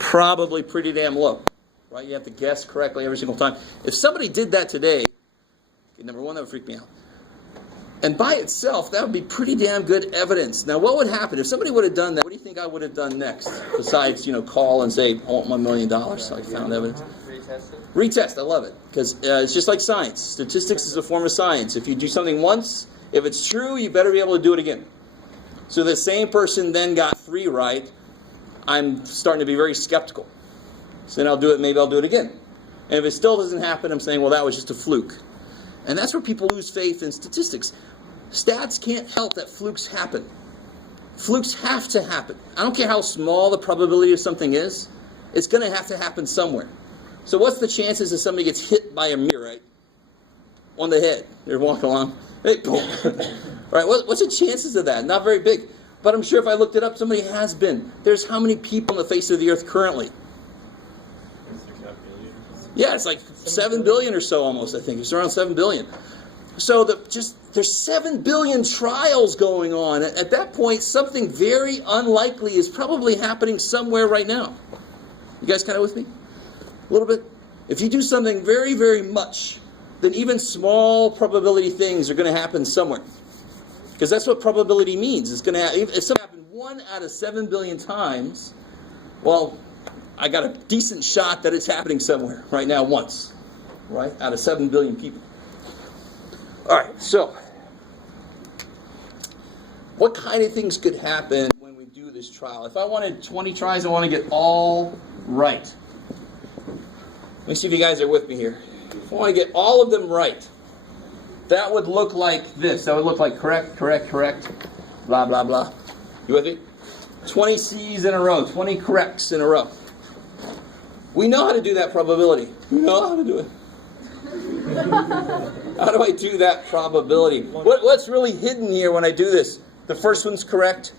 probably pretty damn low, right? You have to guess correctly every single time. If somebody did that today, okay, number one, that would freak me out. And by itself, that would be pretty damn good evidence. Now, what would happen if somebody would have done that? What do you think I would have done next? Besides, call and say, I want my $1 million, so I found evidence. Retest it. Retest, I love it. Because it's just like science. Statistics is a form of science. If you do something once, if it's true, you better be able to do it again. So the same person then got 3 right. I'm starting to be very skeptical. So then maybe I'll do it again. And if it still doesn't happen, I'm saying, well, that was just a fluke. And that's where people lose faith in statistics. Stats can't help that flukes happen. Flukes have to happen. I don't care how small the probability of something is. It's going to have to happen somewhere. So what's the chances that somebody gets hit by a meteorite on the head? They're walking along. Hey, boom. Right? What's the chances of that? Not very big. But I'm sure if I looked it up, somebody has been. There's how many people on the face of the earth currently? Yeah, it's like 7 billion or so almost, I think. It's around 7 billion. So there's 7 billion trials going on. At that point, something very unlikely is probably happening somewhere right now. You guys kind of with me? A little bit? If you do something very, very much, then even small probability things are going to happen somewhere. Because that's what probability means. It's going to happen. If something happened 1 out of 7 billion times, well, I got a decent shot that it's happening somewhere right now once. Right? Out of 7 billion people. All right, so what kind of things could happen when we do this trial? If I wanted 20 tries, I want to get all right. Let me see if you guys are with me here. If I want to get all of them right, that would look like this. That would look like correct, blah, blah, blah. You with me? 20 C's in a row, 20 corrects in a row. We know how to do that probability. We know how to do it. How do I do that probability? What's really hidden here when I do this? The first one's correct.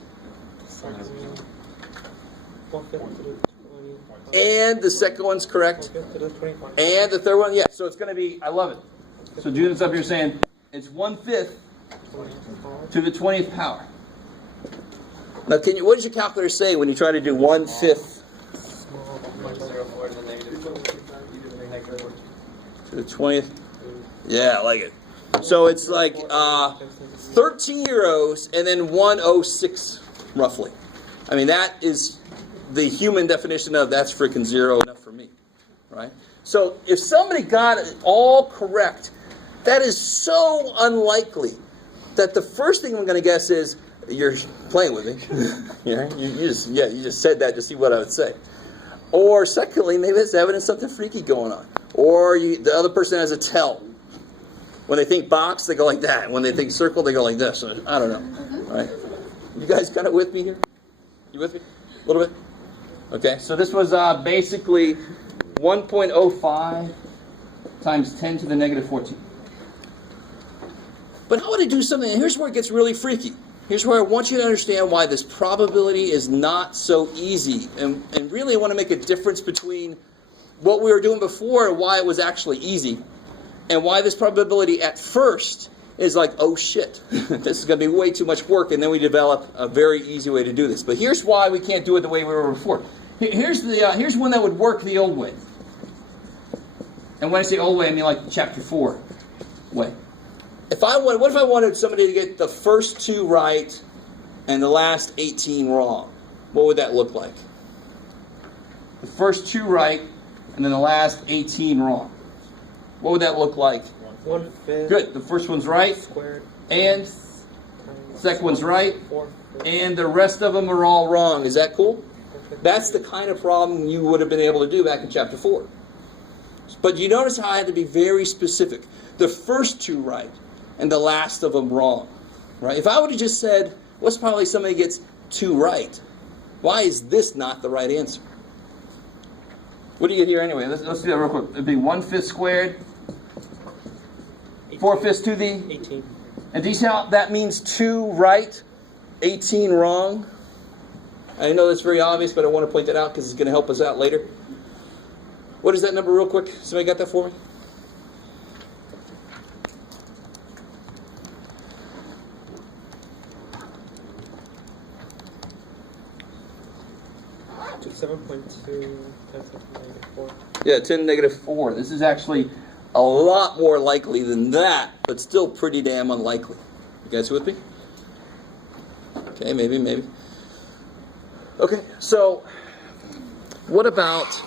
And the second one's correct. And the third one, yeah. So it's going to be, I love it. So Judith's up here saying, it's 1/5 to the 20th power. Now, what does your calculator say when you try to do 1/5 to the 20th? Yeah, I like it. So it's like 13 euros and then 106 roughly. I mean, that is the human definition of that's freaking zero enough for me, right? So if somebody got it all correct, that is so unlikely that the first thing I'm going to guess is you're playing with me. you just said that to see what I would say. Or secondly, maybe it's evidence something freaky going on. Or the other person has a tell. When they think box, they go like that. When they think circle, they go like this. I don't know. Right? You guys kind of with me here? You with me? A little bit? Okay, so this was basically 1.05 times 10 to the negative 14. But how would I do something? And here's where it gets really freaky. Here's where I want you to understand why this probability is not so easy. And really I want to make a difference between what we were doing before and why it was actually easy. And why this probability at first is like, oh shit, this is going to be way too much work, and then we develop a very easy way to do this. But here's why we can't do it the way we were before. Here's one that would work the old way. And when I say old way, I mean like chapter 4 way. What if I wanted somebody to get the first 2 right and the last 18 wrong? What would that look like? The first 2 right and then the last 18 wrong. What would that look like? 1/5. Good. The first one's right. Squared. And the second one's right. And the rest of them are all wrong. Is that cool? That's the kind of problem you would have been able to do back in chapter 4. But you notice how I had to be very specific. The first 2 right and the last of them wrong. Right? If I would have just said, what's probably somebody gets 2 right? Why is this not the right answer? What do you get here anyway? Let's do that real quick. It'd be 1/5 squared. 4/5 to the 18. And do you see how that means 2 right, 18 wrong? I know that's very obvious, but I want to point that out because it's going to help us out later. What is that number real quick? Somebody got that for me? 7.2 times 10 to the negative 4. Yeah, 10 to the negative 4. This is actually a lot more likely than that, but still pretty damn unlikely. You guys with me? Okay, maybe. Okay, so what about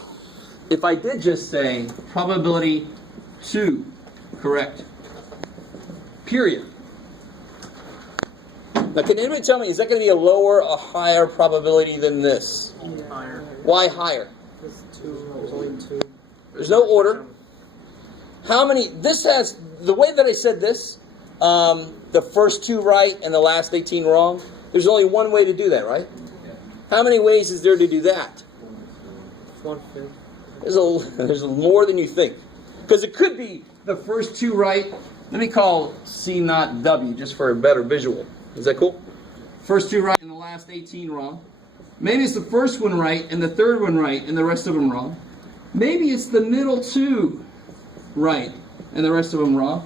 if I did just say probability 2 correct? Period. Now, can anybody tell me, is that going to be a lower or higher probability than this? Higher. Why higher? There's only 2. There's no order. How many? This has, the way that I said this, the first 2 right and the last 18 wrong, there's only one way to do that, right? How many ways is there to do that? 1/5. There's more than you think. Because it could be the first 2 right. Let me call C not W, just for a better visual. Is that cool? First 2 right and the last 18 wrong. Maybe it's the first one right and the third one right and the rest of them wrong. Maybe it's the middle 2 right and the rest of them wrong.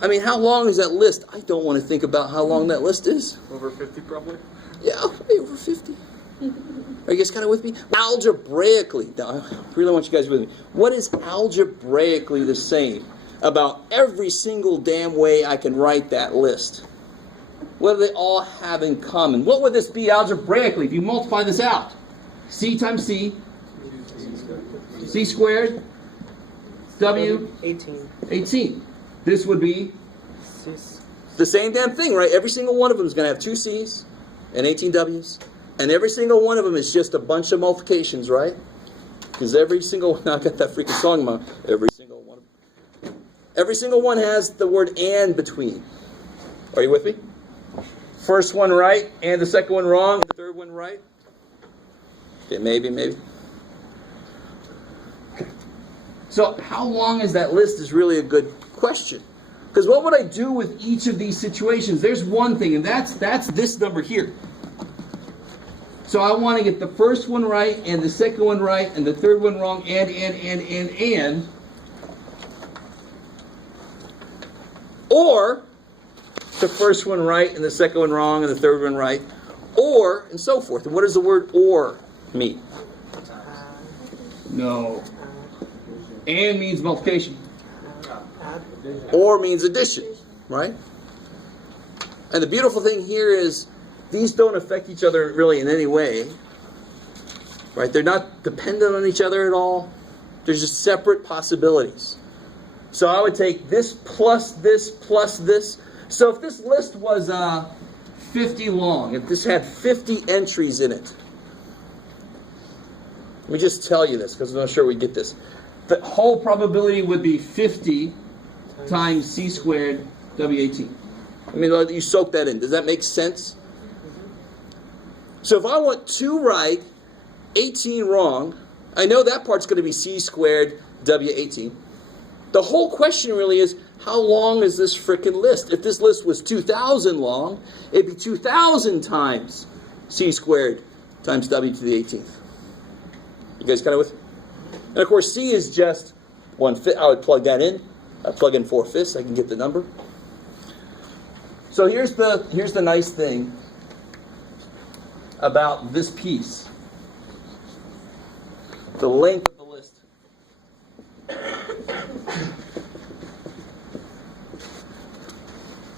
I mean, how long is that list? I don't want to think about how long that list is. Over 50 probably? Yeah, maybe over 50. Are you guys kind of with me? Algebraically, now, I really want you guys with me. What is algebraically the same about every single damn way I can write that list? What do they all have in common? What would this be algebraically if you multiply this out? C times C. C squared. W. 18. This would be the same damn thing, right? Every single one of them is going to have 2 C's and 18 W's. And every single one of them is just a bunch of multiplications, right? Because every single one, I got that freaking song in my mouth. Every single one has the word and between. Are you with me? First one right, and the second one wrong, and the third one right. Okay, maybe. So how long is that list is really a good question. Because what would I do with each of these situations? There's one thing, and that's this number here. So I want to get the first one right, and the second one right, and the third one wrong, and. Or the first one right, and the second one wrong, and the third one right. Or, and so forth. And what does the word or mean? No. And means multiplication. Or means addition, right? And the beautiful thing here is these don't affect each other really in any way, right? They're not dependent on each other at all. There's just separate possibilities. So I would take this plus this plus this. So if this list was 50 long, if this had 50 entries in it, let me just tell you this because I'm not sure we get this. The whole probability would be 50 times C squared W18. I mean, you soak that in. Does that make sense? So if I want 2 right, 18 wrong, I know that part's going to be C squared W18. The whole question really is, how long is this frickin' list? If this list was 2,000 long, it'd be 2,000 times C squared times W to the 18th. You guys kind of with me? And of course, C is just 1/5. I would plug that in. I plug in 4/5. I can get the number. So here's the nice thing about this piece. The length of the list.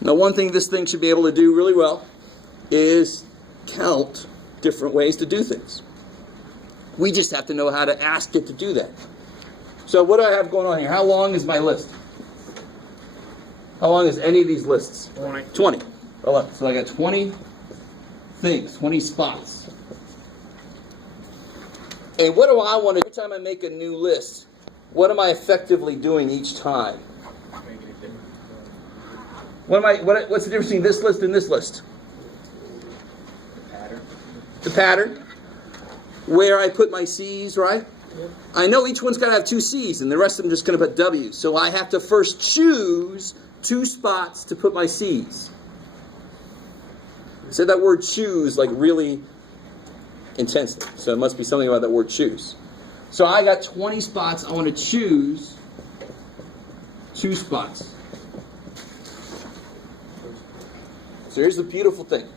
Now, one thing this thing should be able to do really well is count different ways to do things. We just have to know how to ask it to do that. So what do I have going on here? How long is my list? How long is any of these lists? 20. So I got 20 things, 20 spots. And what do I want to do? Every time I make a new list, what am I effectively doing each time? What's the difference between this list and this list? The pattern. Where I put my C's, right? Yep. I know each one's got to have 2 C's, and the rest of them just going to put W's. So I have to first choose 2 spots to put my C's. I said that word choose like really intensely. So it must be something about that word choose. So I got 20 spots. I want to choose 2 spots. So here's the beautiful thing.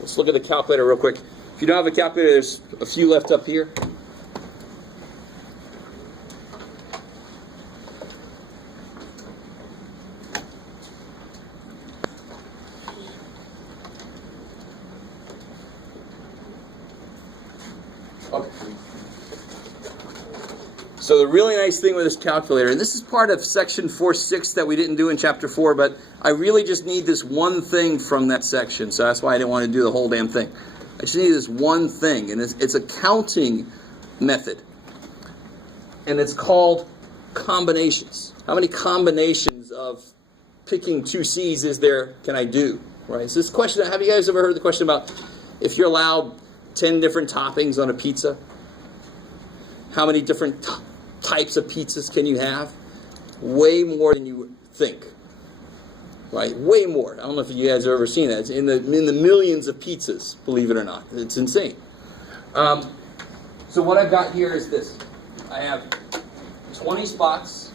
Let's look at the calculator real quick. If you don't have a calculator, there's a few left up here. Okay. So the really nice thing with this calculator, and this is part of section 4.6 that we didn't do in chapter 4, but I really just need this one thing from that section, so that's why I didn't want to do the whole damn thing. I just need this one thing, and it's a counting method, and it's called combinations. How many combinations of picking two C's is there can I do? Right. So this question, have you guys ever heard the question about if you're allowed 10 different toppings on a pizza? How many different types of pizzas can you have? Way more than you think. Right? Way more. I don't know if you guys have ever seen that. It's in the millions of pizzas, believe it or not. It's insane. So what I've got here is this. I have 20 spots.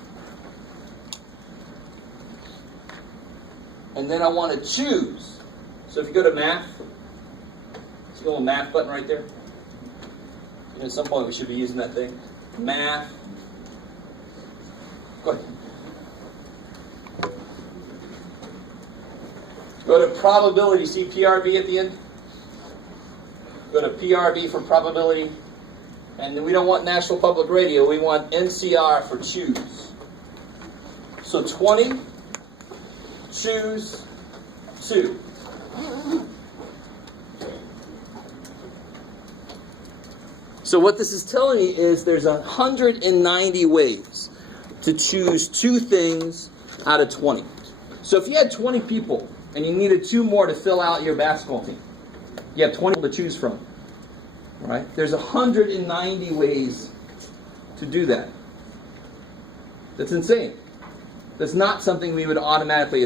And then I want to choose. So if you go to math, see the little math button right there? At some point we should be using that thing. Math. Go ahead. Go to probability. See PRB at the end? Go to PRB for probability. And then we don't want National Public Radio. We want NCR for choose. So 20, choose 2. So what this is telling me is there's 190 ways to choose 2 things out of 20. So if you had 20 people and you needed 2 more to fill out your basketball team, you have 20 people to choose from. Right? There's 190 ways to do that. That's insane. That's not something we would automatically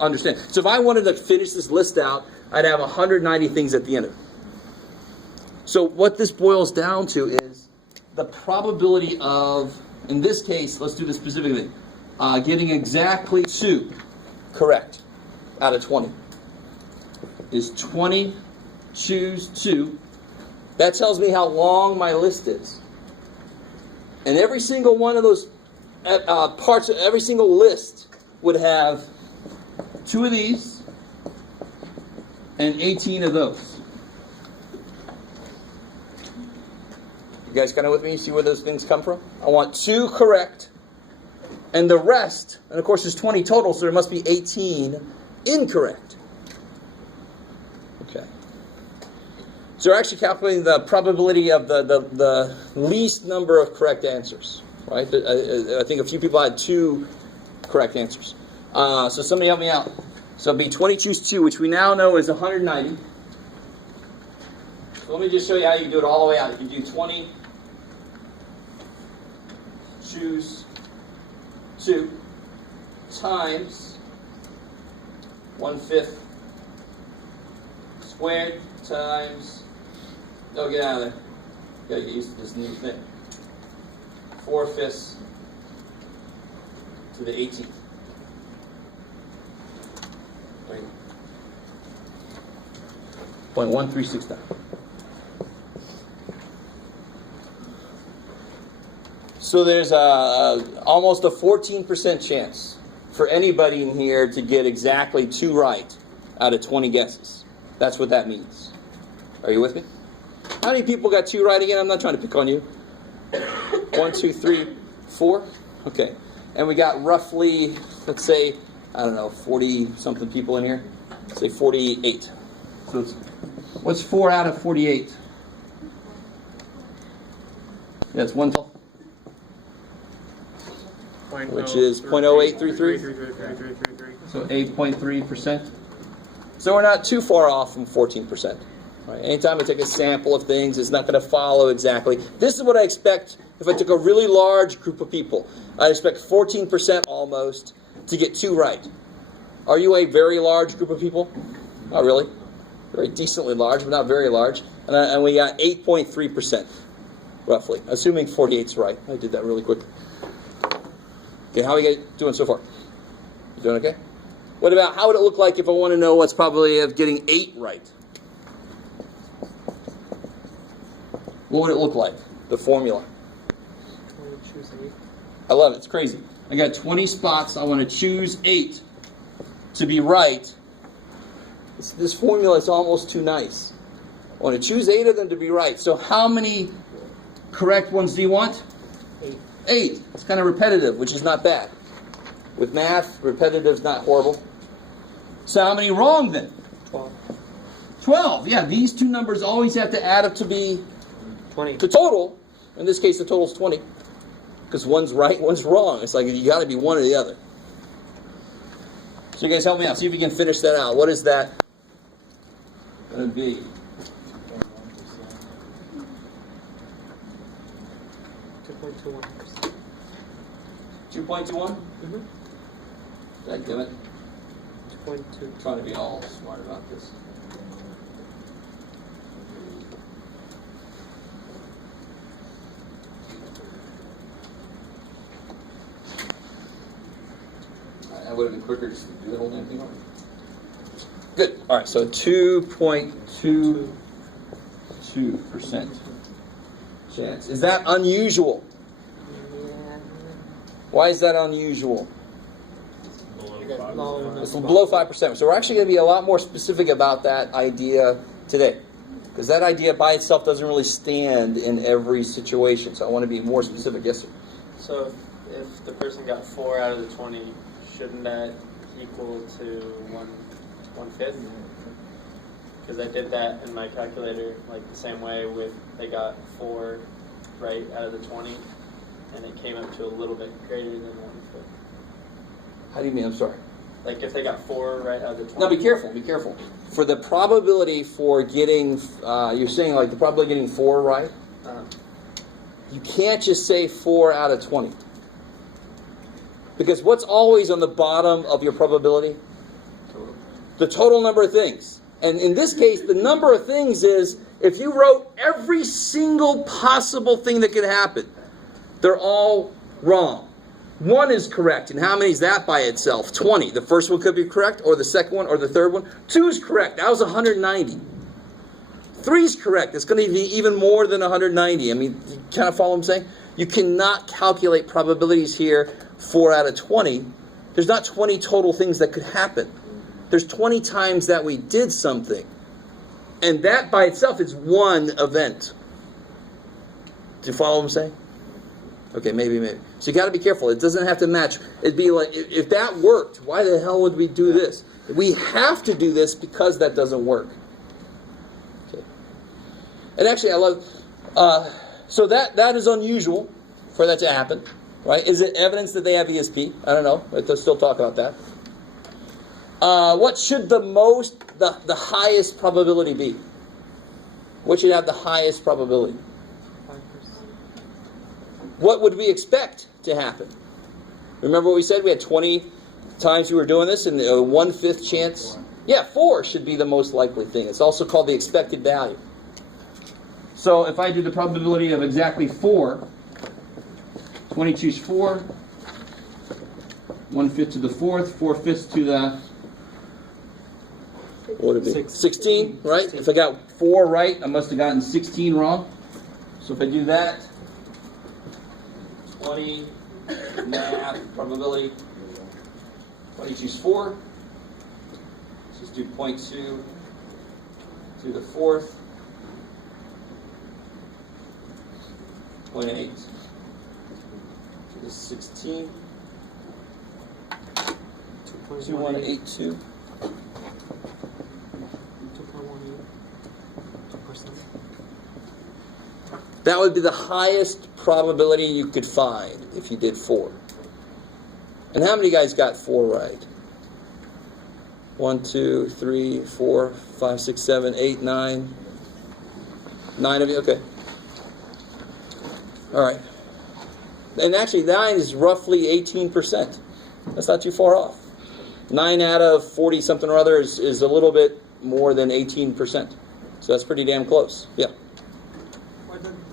understand. So if I wanted to finish this list out, I'd have 190 things at the end of it. So what this boils down to is the probability of, in this case, let's do this specifically, getting exactly 2 correct out of 20 is 20, choose 2. That tells me how long my list is. And every single one of those parts of every single list would have 2 of these and 18 of those. You guys kind of with me? See where those things come from? I want 2 correct, and the rest, and of course there's 20 total, so there must be 18 incorrect. Okay. So we're actually calculating the probability of the least number of correct answers. Right? I think a few people had 2 correct answers. So somebody help me out. So it'll be 20 choose 2, which we now know is 190. So let me just show you how you do it all the way out. If you do 20 choose 2 times 1/5 squared times, oh, get out of there. Gotta get used to this new thing. 4/5 to the 18th. Right. 0.136 So there's almost a 14% chance for anybody in here to get exactly 2 right out of 20 guesses. That's what that means. Are you with me? How many people got 2 right again? I'm not trying to pick on you. 1, 2, 3, 4. Okay. And we got roughly, let's say, I don't know, 40-something people in here. Let's say 48. So what's 4 out of 48? Yeah, it's 112. Which is 0.0833. So 8.3%. So we're not too far off from 14%. Right? Anytime I take a sample of things, it's not going to follow exactly. This is what I expect if I took a really large group of people. I expect 14% almost to get 2 right. Are you a very large group of people? Not really. Very decently large, but not very large. And we got 8.3%, roughly, assuming 48's right. I did that really quickly. Okay, how are you guys doing so far? You doing okay? What about, how would it look like if I want to know what's probability of getting 8 right? what would it look like? The formula. I want to choose 8. I love it. It's crazy. I got 20 spots. I want to choose 8 to be right. This formula is almost too nice. I want to choose 8 of them to be right. So how many correct ones do you want? 8. 8. It's kind of repetitive, which is not bad. With math, repetitive is not horrible. So how many wrong then? 12. 12. Yeah, these two numbers always have to add up to be 20. the total. In this case, the total is 20. Because one's right, one's wrong. It's like you got to be one or the other. So you guys help me out. See if you can finish that out. What is that going to be? 2.21%. 2.21? Damn it. 2.2. I'm trying to be all smart about this. I would have been quicker just to do the whole damn thing over. Good. All right, so 2.22% chance. Is that unusual? Yeah. Why is that unusual? Low It's below 5%. So we're actually going to be a lot more specific about that idea today. Because that idea by itself doesn't really stand in every situation. So I want to be more specific. Yes, sir? So if the person got 4 out of the 20, shouldn't that equal to 1/5? Because I did that in my calculator like the same way with they got 4 right out of the 20, and it came up to a little bit greater than 1/5. How do you mean? I'm sorry. Like if they got 4 right out of the 20. No, be careful. Be careful. For the probability for getting, you're saying like the probability of getting 4 right. You can't just say 4 out of 20. Because what's always on the bottom of your probability? The total number of things. And in this case, the number of things is, if you wrote every single possible thing that could happen, they're all wrong. 1 is correct. And how many is that by itself? 20. The first one could be correct, or the second one, or the third one. 2 is correct. That was 190. 3 is correct. It's going to be even more than 190. I mean, you kind of follow what I'm saying? You cannot calculate probabilities here 4 out of 20. There's not 20 total things that could happen. There's 20 times that we did something. And that by itself is one event. Do you follow what I'm saying? Okay, maybe. So you got to be careful. It doesn't have to match. It'd be like, if that worked, why the hell would we do this? We have to do this because that doesn't work. Okay. And actually, I love... so that is unusual for that to happen, right? Is it evidence that they have ESP? I don't know. Let's still talk about that. What should the highest probability be? What should have the highest probability? 5%. What would we expect to happen? Remember what we said? We had 20 times we were doing this, and a 1/5 chance. Yeah, 4 should be the most likely thing. It's also called the expected value. So if I do the probability of exactly 4, 20 choose 4, 1/5 to the 4th, 4/5 to the, what would it be? 16, right? 16. If I got 4 right, I must have gotten 16 wrong. So if I do that, 20 math probability, 20 choose 4. Let's just do 0.2 to the 4th. 0.8 to the 16. 2182. 2%. That would be the highest probability you could find if you did 4. And how many guys got 4 right? 1, 2, 3, 4, 5, 6, 7, 8, 9. 9 of you? Okay. All right. And actually, 9 is roughly 18%. That's not too far off. 9 out of 40 something or other is a little bit more than 18%. So that's pretty damn close. Yeah.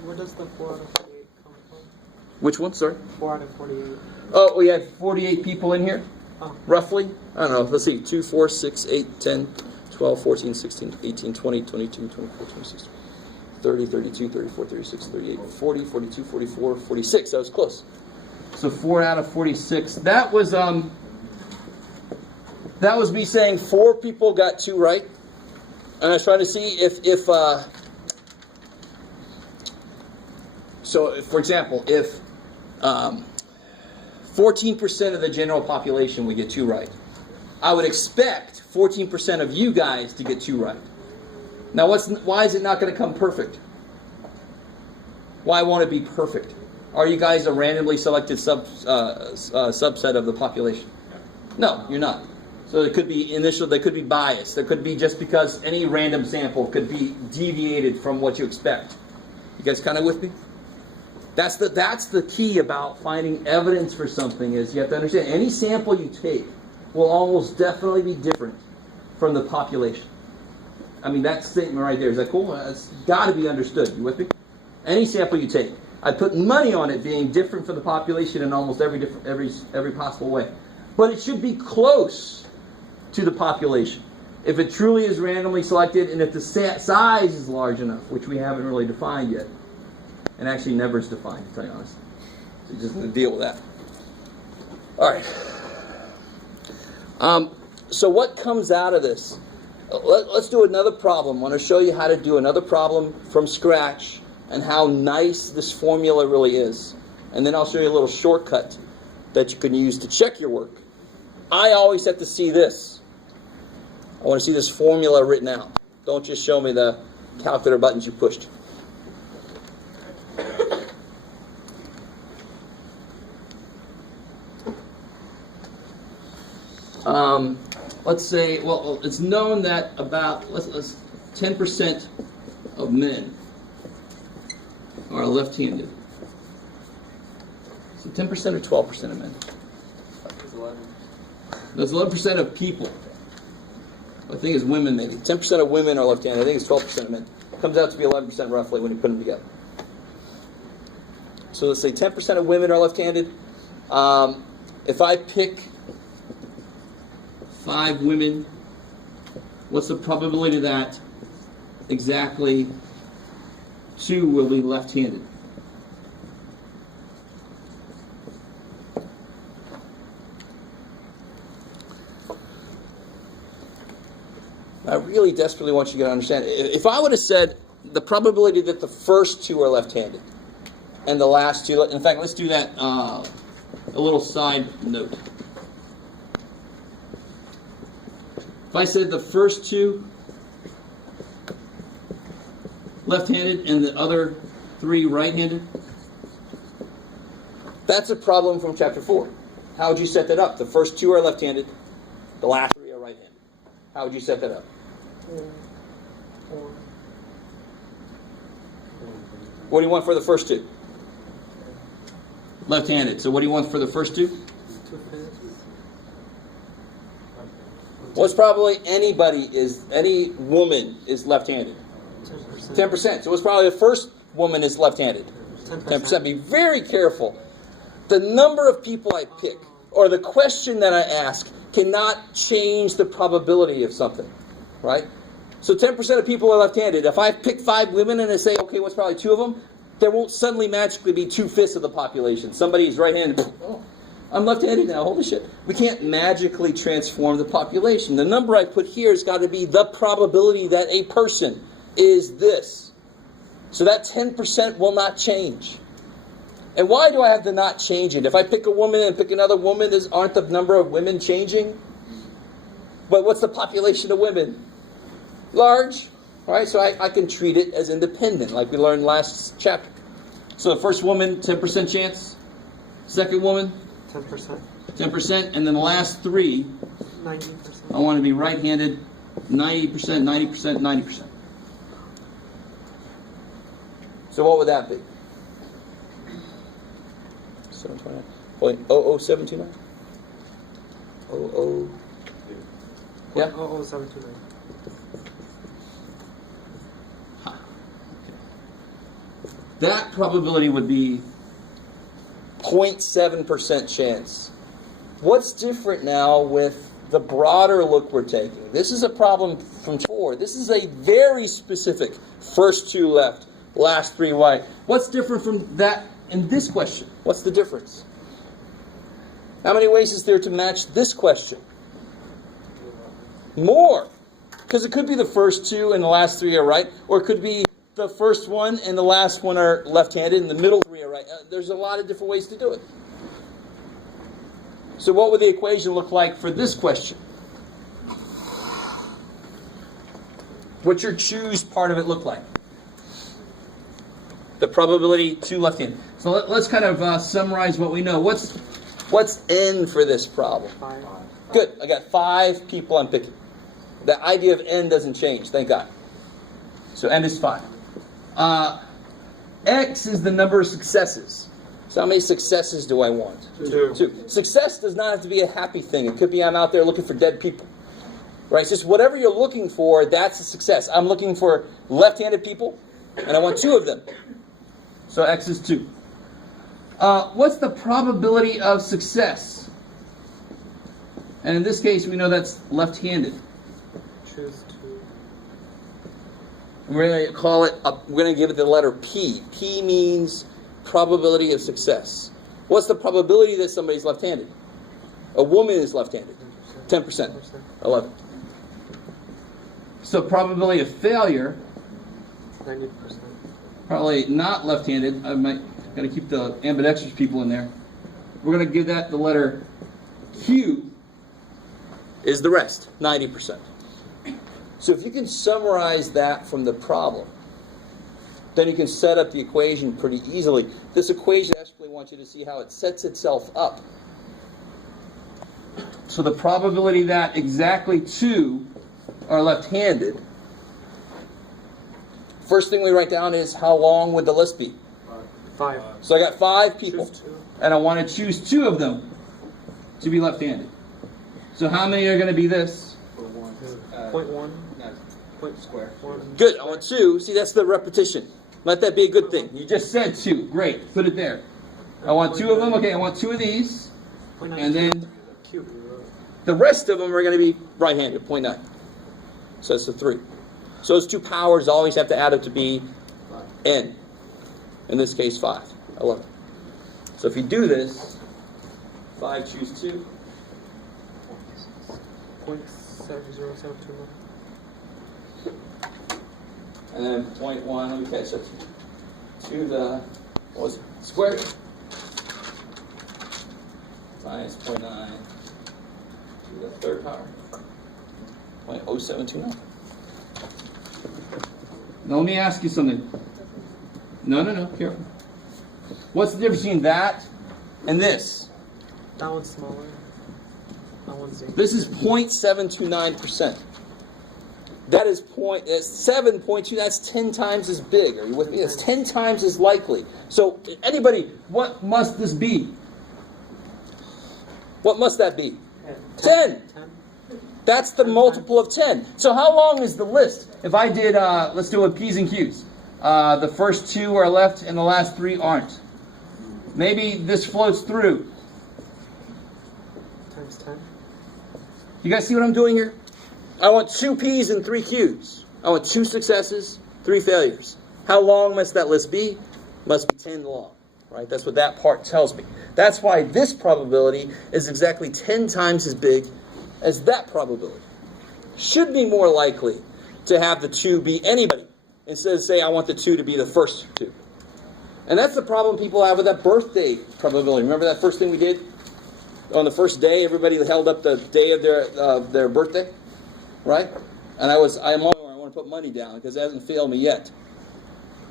Where does the 4 out of 48 come from? Which one, sorry? 4 out of 48. Oh, we had 48 people in here, Oh. roughly. I don't know. Let's see. 2, 4, 6, 8, 10, 12, 14, 16, 18, 20, 22, 24, 26. 30, 32, 34, 36, 38, 40, 42, 44, 46. That was close. So 4 out of 46. That was me saying 4 people got 2 right. And I was trying to see if so, for example, if 14% of the general population would get 2 right, I would expect 14% of you guys to get 2 right. Now, why is it not going to come perfect? Why won't it be perfect? Are you guys a randomly selected subset of the population? No, you're not. So it could be initial. There could be bias. There could be just because any random sample could be deviated from what you expect. You guys kind of with me? That's the key about finding evidence for something, is you have to understand any sample you take will almost definitely be different from the population. I mean, that statement right there, is that cool? It's got to be understood. You with me? Any sample you take, I put money on it being different from the population in almost every possible way. But it should be close to the population. If it truly is randomly selected, and if the size is large enough, which we haven't really defined yet, and actually never is defined, to tell you honestly. So just deal with that. All right. So what comes out of this? Let's do another problem. I want to show you how to do another problem from scratch and how nice this formula really is. And then I'll show you a little shortcut that you can use to check your work. I always have to see this. I want to see this formula written out. Don't just show me the calculator buttons you pushed. Let's say, well, it's known that about 10% of men are left-handed. So 10% or 12% of men? That's 11% of people. I think it's women, maybe. 10% of women are left-handed. I think it's 12% of men. It comes out to be 11% roughly when you put them together. So let's say 10% of women are left-handed. If I pick 5 women, what's the probability that exactly 2 will be left-handed? I really desperately want you to understand. If I would have said the probability that the first 2 are left-handed and the last 2, in fact, let's do that, a little side note. If I said the first 2 left-handed and the other 3 right-handed, that's a problem from chapter 4. How would you set that up? The first 2 are left-handed, the last 3 are right-handed. How would you set that up? What do you want for the first 2? Left-handed. So what do you want for the first 2? What's probably any woman is left-handed? 10%. So what's probably the first woman is left-handed? 10%. Be very careful. The number of people I pick, or the question that I ask, cannot change the probability of something, right? So 10% of people are left-handed. If I pick 5 women and I say, okay, what's probably 2 of them? There won't suddenly magically be 2/5 of the population. Somebody's right-handed. Oh, I'm left-handed now. Holy shit. We can't magically transform the population. The number I put here has got to be the probability that a person is this. So that 10% will not change. And why do I have to not change it? If I pick a woman and pick another woman, aren't the number of women changing? But what's the population of women? Large. All right, so I can treat it as independent, like we learned last chapter. So the first woman, 10% chance. Second woman, 10%. 10%. And then the last 3, 90%. I want to be right-handed, 90%, 90%, 90%. So what would that be? 729.00729? 00. Yeah? 00729. That probability would be 0.7% chance. What's different now with the broader look we're taking? This is a problem from 4. This is a very specific first 2 left, last three right. What's different from that in this question? What's the difference? How many ways is there to match this question? More. Because it could be the first two and the last three are right, or it could be the first one and the last one are left-handed and the middle three are right. There's a lot of different ways to do it. So what would the equation look like for this question? What's your choose part of it look like? The probability to left-handed. So let's kind of summarize what we know. What's n for this problem? 5. Good. I got 5 people I'm picking. The idea of n doesn't change, thank God. So n is 5. X is the number of successes. So how many successes do I want? 2. Success does not have to be a happy thing. It could be I'm out there looking for dead people. Right? It's just whatever you're looking for, that's a success. I'm looking for left-handed people, and I want 2 of them. So X is 2. What's the probability of success? And in this case, we know that's left-handed. Choose 2. We're going to call it, we're going to give it the letter P. P means probability of success. What's the probability that somebody's left-handed? A woman is left-handed. 10%. 11. So probability of failure, 90%. probably not left-handed. I might got to keep the ambidextrous people in there. We're going to give that the letter Q is the rest, 90%. So if you can summarize that from the problem, then you can set up the equation pretty easily. This equation, I actually want you to see how it sets itself up. So the probability that exactly 2 are left-handed, first thing we write down is how long would the list be? 5. So I got 5 people, Choose 2. and I want to choose 2 of them to be left-handed. So how many are going to be this? Point 1. Point Square. 1. Good, I want 2. See, that's the repetition. Let that be a good thing. You just said 2. Great, put it there. I want 2 of them. Okay, I want 2 of these. Point 9. And then Q. the rest of them are going to be right-handed, 0.9. So that's the 3. So those 2 powers always have to add up to be n. In this case, 5. I love it. So if you do this, 5 choose 2. 0.7079. And then 0.1, let me catch that. To the, what was it? Square. Minus 0.9 to the third power. 0.0729. Now let me ask you something. No, careful. What's the difference between that and this? That one's smaller. That one's 8. This is 0.729%. That is 7.2, that's 10 times as big. Are you with me? That's 10 times as likely. So, anybody, what must this be? What must that be? 10. 10. That's the multiple of 10. So how long is the list? If I did, let's do it P's and Q's. The first 2 are left and the last 3 aren't. Maybe this floats through. Times 10. You guys see what I'm doing here? I want 2 P's and 3 Q's. I want 2 successes, 3 failures. How long must that list be? Must be 10 long. Right? That's what that part tells me. That's why this probability is exactly 10 times as big as that probability. Should be more likely to have the 2 be anybody instead of say I want the 2 to be the first 2. And that's the problem people have with that birthday probability. Remember that first thing we did? On the first day, everybody held up the day of their birthday, right? And I want to put money down because it hasn't failed me yet.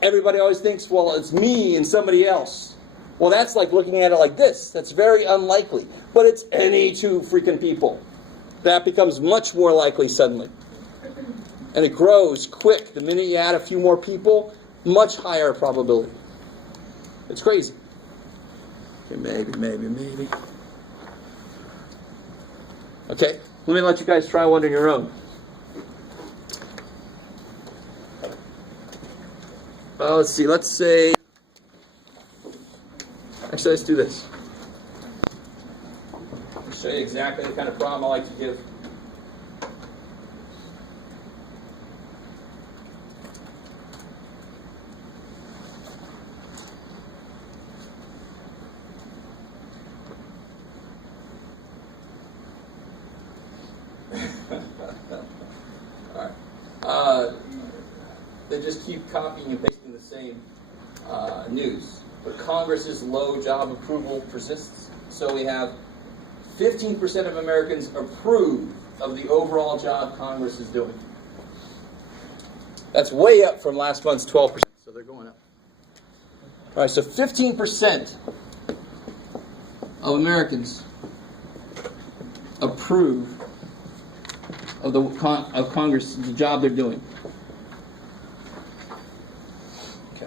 Everybody always thinks, well, it's me and somebody else. Well, that's like looking at it like this. That's very unlikely. But it's any 2 freaking people. That becomes much more likely suddenly. And it grows quick. The minute you add a few more people, much higher probability. It's crazy. Okay, maybe. Okay, let me let you guys try one on your own. Let's see, let's say... Actually, let's do this. I'll show you exactly the kind of problem I like to give. copying and pasting the same news. But Congress's low job approval persists. So we have 15% of Americans approve of the overall job Congress is doing. That's way up from last month's 12%. So they're going up. All right, so 15% of Americans approve of of Congress, the job they're doing. Okay.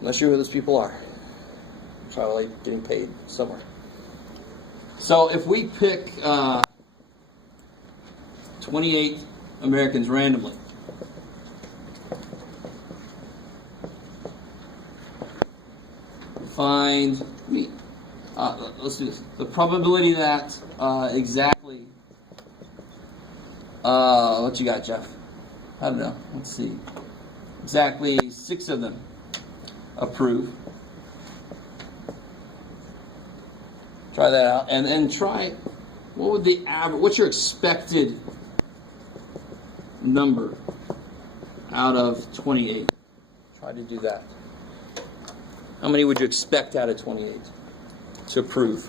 I'm not sure who those people are. Probably getting paid somewhere. So if we pick 28 Americans randomly, find me. Let's do this. The probability that exactly. What you got, Jeff? I don't know. Let's see. Exactly 6 of them approve. Try that out, and then try. What would the average? What's your expected number out of 28? Try to do that. How many would you expect out of 28 to approve?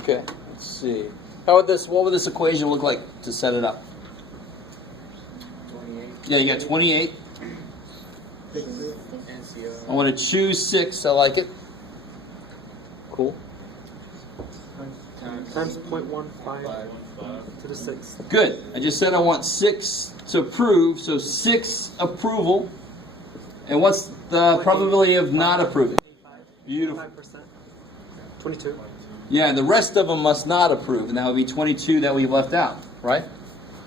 Okay, let's see. How would this? What would this equation look like to set it up? 28. Yeah, you got 28. NCO. I want to choose 6. I like it. Cool. Times 0.15 to the 6. Good. I just said I want 6 to approve, so 6 approval. And what's the probability of not approving? Beautiful. 5%. 22. Yeah, and the rest of them must not approve, and that would be 22 that we've left out, right?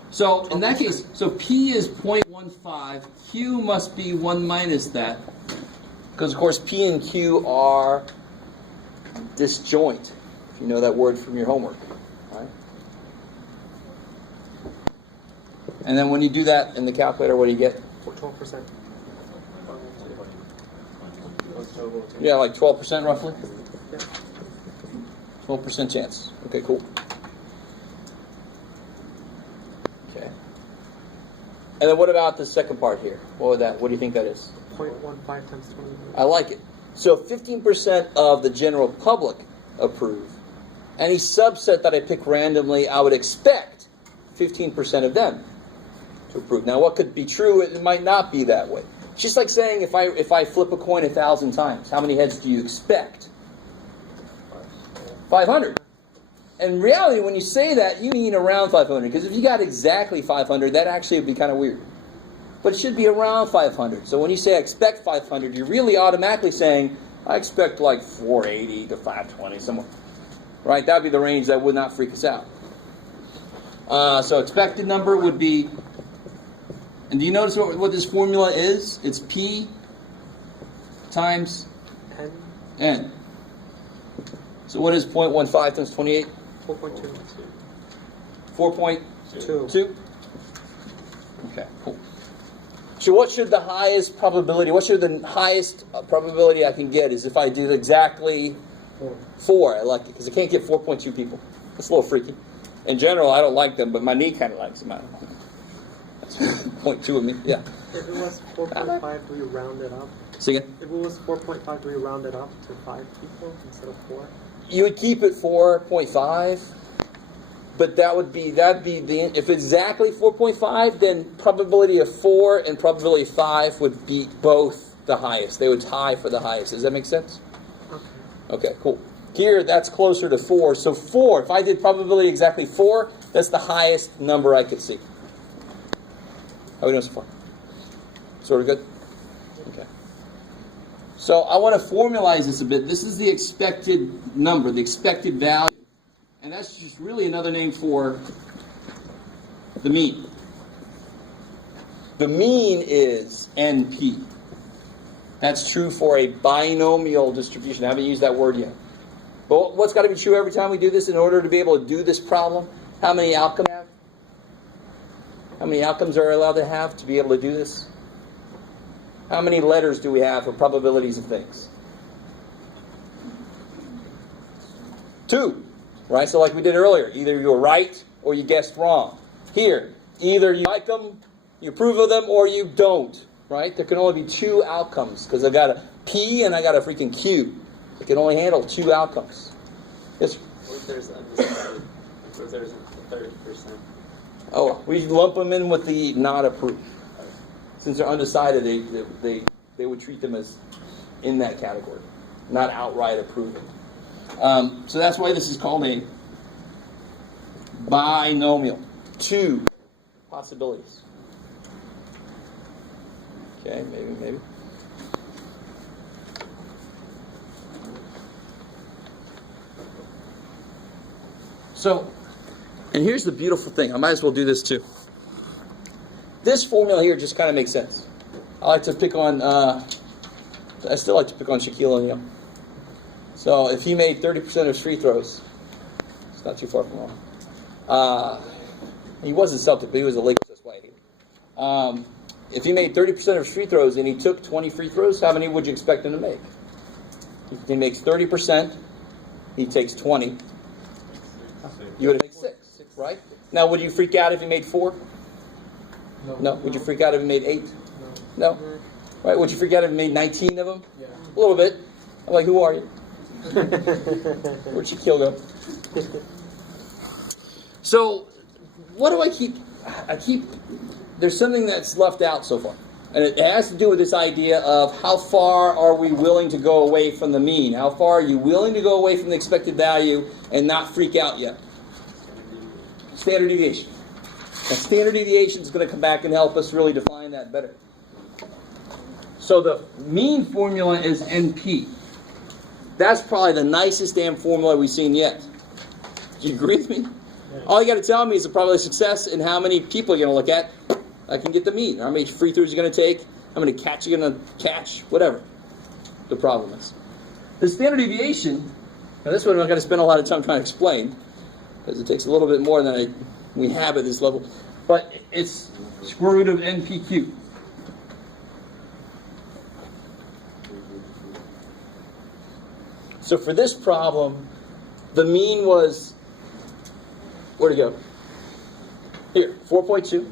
So in that case, so P is 0.15, Q must be 1 minus that, because of course P and Q are disjoint, if you know that word from your homework, right? And then when you do that in the calculator, what do you get? 12%. Yeah, like 12% roughly? Yeah. 12% chance. Okay, cool. Okay. And then what about the second part here? What do you think that is? 0.15 times 20. I like it. So 15% of the general public approve. Any subset that I pick randomly, I would expect 15% of them to approve. Now, what could be true? It might not be that way. It's just like saying if I flip a coin 1,000 times, how many heads do you expect? 500. In reality, when you say that, you mean around 500. Because if you got exactly 500, that actually would be kind of weird. But it should be around 500. So when you say I expect 500, you're really automatically saying, I expect like 480 to 520, somewhere. Right? That would be the range that would not freak us out. So expected number would be, and do you notice what this formula is? It's P times N. So what is 0.15 times 28? 4.2. 4.2? Okay, cool. So what should the highest probability I can get is if I do exactly 4. I like it, because I can't get 4.2 people. That's a little freaky. In general, I don't like them, but my knee kind of likes them. I don't know. That's 0.2 of me, yeah. If it was 4.5, do we round it up? See again? If it was 4.5, do we round it up to 5 people instead of 4? You would keep it 4.5, but that'd be the, if it's exactly 4.5, then probability of 4 and probability of 5 would be both the highest. They would tie for the highest. Does that make sense? Okay. Okay, cool. Here, that's closer to 4. So 4, if I did probability exactly 4, that's the highest number I could see. How are we doing so far? Sort of good? Okay. So I want to formalize this a bit. This is the expected number, the expected value. And that's just really another name for the mean. The mean is NP. That's true for a binomial distribution. I haven't used that word yet. But what's got to be true every time we do this in order to be able to do this problem? How many outcomes have? How many outcomes are we allowed to have to be able to do this? How many letters do we have for probabilities of things? 2. Right? So like we did earlier, either you were right or you guessed wrong. Here, either you like them, you approve of them, or you don't. Right? There can only be 2 outcomes because I got a P and I got a freaking Q. It can only handle 2 outcomes. Yes? What if there's undecided? What if there's 30%? Oh, we lump them in with the not approved. Since they're undecided, they would treat them as in that category, not outright approving. So that's why this is called a binomial. 2 possibilities. Okay, maybe. So, and here's the beautiful thing. I might as well do this too. This formula here just kind of makes sense. I like to pick on, I still like to pick on Shaquille O'Neal. So if he made 30% of his free throws, it's not too far from wrong. He wasn't Celtic, but he was a Lakers. That's why I hate him. If he made 30% of his free throws and he took 20 free throws, how many would you expect him to make? If he makes 30%, he takes 20. You would make 6, right? Now, would you freak out if he made 4? No. Would you freak out if he made 8? No. Right? Would you freak out if he made 19 of them? Yeah. A little bit. I'm like, who are you? Where'd Shaquille go? So, what do I keep? There's something that's left out so far. And it has to do with this idea of how far are we willing to go away from the mean? How far are you willing to go away from the expected value and not freak out yet? Standard deviation. Now, standard deviation is going to come back and help us really define that better. So the mean formula is NP. That's probably the nicest damn formula we've seen yet. Do you agree with me? All you got to tell me is the probability of success and how many people you're going to look at. I can get the mean. How many free throws you're going to take. How many catch you're going to catch. Whatever the problem is. The standard deviation, now this one I'm not going to spend a lot of time trying to explain, because it takes a little bit more than we have at this level. But it's square root of NPQ. So for this problem, the mean was, where'd it go? Here, 4.2.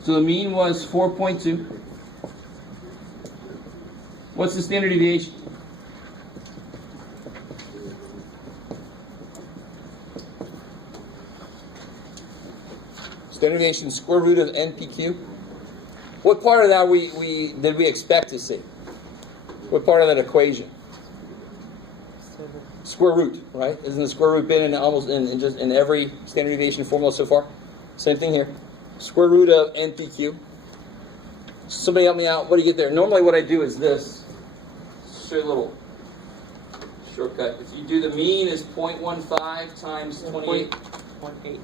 So the mean was 4.2. What's the standard deviation? Standard deviation square root of NPQ. What part of that did we expect to see? What part of that equation? 7. Square root, right? Isn't the square root been in almost in every standard deviation formula so far? Same thing here. Square root of NPQ. Somebody help me out. What do you get there? Normally what I do is this. Show you a little shortcut. If you do the mean is 0.15 times 28. 0.89.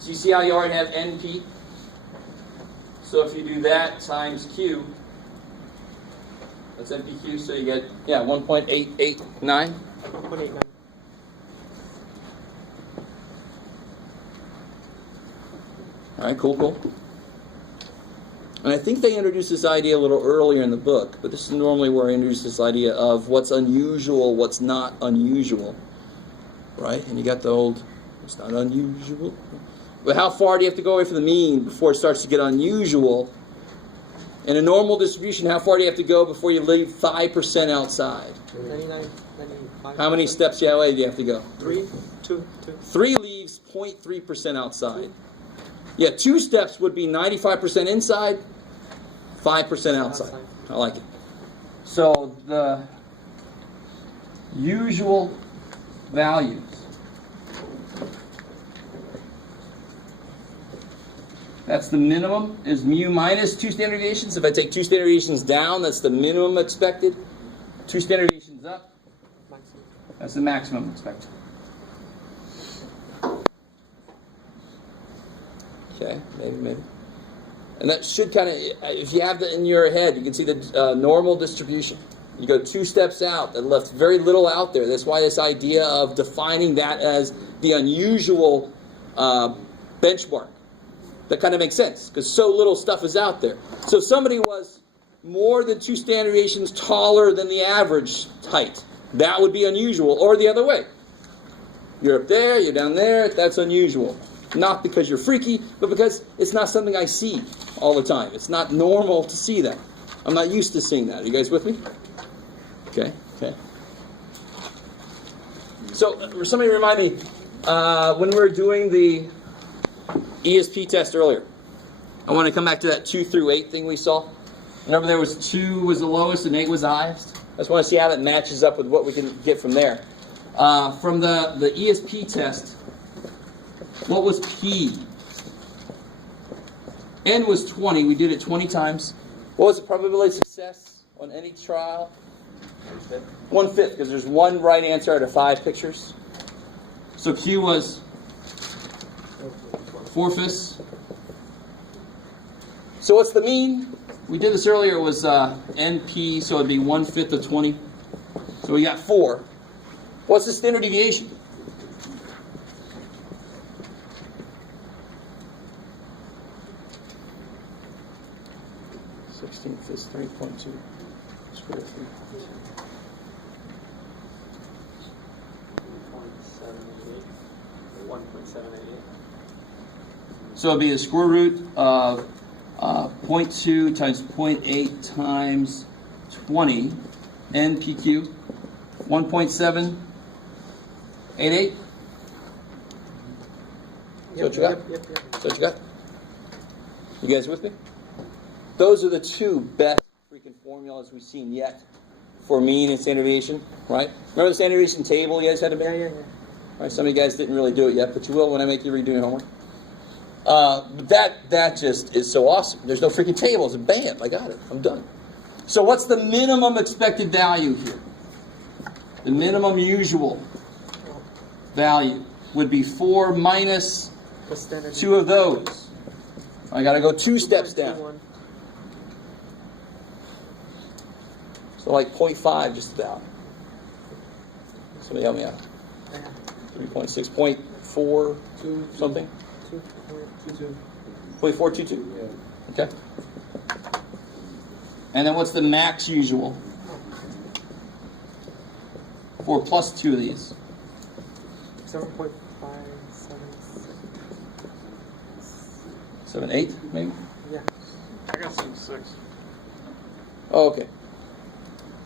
So you see how you already have NP? So if you do that times Q, that's NPQ, so you get, 1.889. 1.89. All right, cool. And I think they introduced this idea a little earlier in the book, but this is normally where I introduce this idea of what's unusual, what's not unusual, right? And you got the old, it's not unusual. But how far do you have to go away from the mean before it starts to get unusual? In a normal distribution, how far do you have to go before you leave 5% outside? 99, 95. How many steps away do you have to go? 3, 2. 3 leaves 0.3% outside. Yeah, 2 steps would be 95% inside, 5% outside. I like it. So the usual values. That's the minimum, is mu minus 2 standard deviations. If I take 2 standard deviations down, that's the minimum expected. 2 standard deviations up, Maximum. that's the maximum expected. Okay, maybe. And that should kind of, if you have that in your head, you can see the normal distribution. You go 2 steps out, that left very little out there. That's why this idea of defining that as the unusual benchmark. That kind of makes sense, because so little stuff is out there. So if somebody was more than 2 standard deviations taller than the average height, that would be unusual, or the other way. You're up there, you're down there, that's unusual. Not because you're freaky, but because it's not something I see all the time. It's not normal to see that. I'm not used to seeing that. Are you guys with me? Okay. So, somebody remind me, when we were doing the ESP test earlier, I want to come back to that 2 through 8 thing we saw. Remember there was 2 was the lowest and 8 was the highest? I just want to see how that matches up with what we can get from there. From the ESP test, what was P? N was 20. We did it 20 times. What was the probability of success on any trial? 1/5, because there's 1 right answer out of 5 pictures. So Q was 4/5. So what's the mean? We did this earlier. It was NP, so it'd be 1/5 of 20. So we got 4. What's the standard deviation? Is 3.2 square 3.2. 1.788. So it'd be the square root of 0.2 times 0.8 times 20 NPQ 1.788. So what you got? Yep. So what you got? You guys with me? Those are the 2 best freaking formulas we've seen yet for mean and standard deviation, right? Remember the standard deviation table you guys had to make? Yeah. Right, some of you guys didn't really do it yet, but you will when I make you redo your homework. But that just is so awesome. There's no freaking tables, and bam, I got it. I'm done. So what's the minimum expected value here? The minimum usual value would be 4 minus 2 of those. I got to go 2 steps down. So like 0.5 just about. Somebody help me out. 3.6, 0.4 something? 0.422? Yeah. Okay. And then what's the max usual? 4 plus 2 of these. 7.8 maybe? Yeah. I got 7.6. Oh, okay.